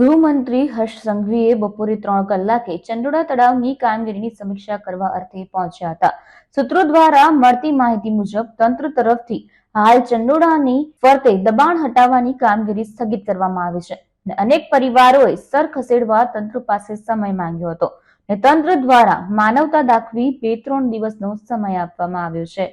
ગૃહમંત્રી હર્ષ સંઘવીએ બપોરે ત્રણ કલાકે ચંડોળા તળાવની કામગીરીની સમીક્ષા કરવા અર્થે પહોંચ્યા હતા. સૂત્રો દ્વારા મળતી માહિતી મુજબ તંત્ર તરફથી હાલ ચંડોળાની ફરતે દબાણ હટાવવાની કામગીરી સ્થગિત કરવામાં આવી છે અને અનેક પરિવારોએ સર ખસેડવા તંત્ર પાસે સમય માંગ્યો હતો ને તંત્ર દ્વારા માનવતા દાખવી બે ત્રણ દિવસનો સમય આપવામાં આવ્યો છે.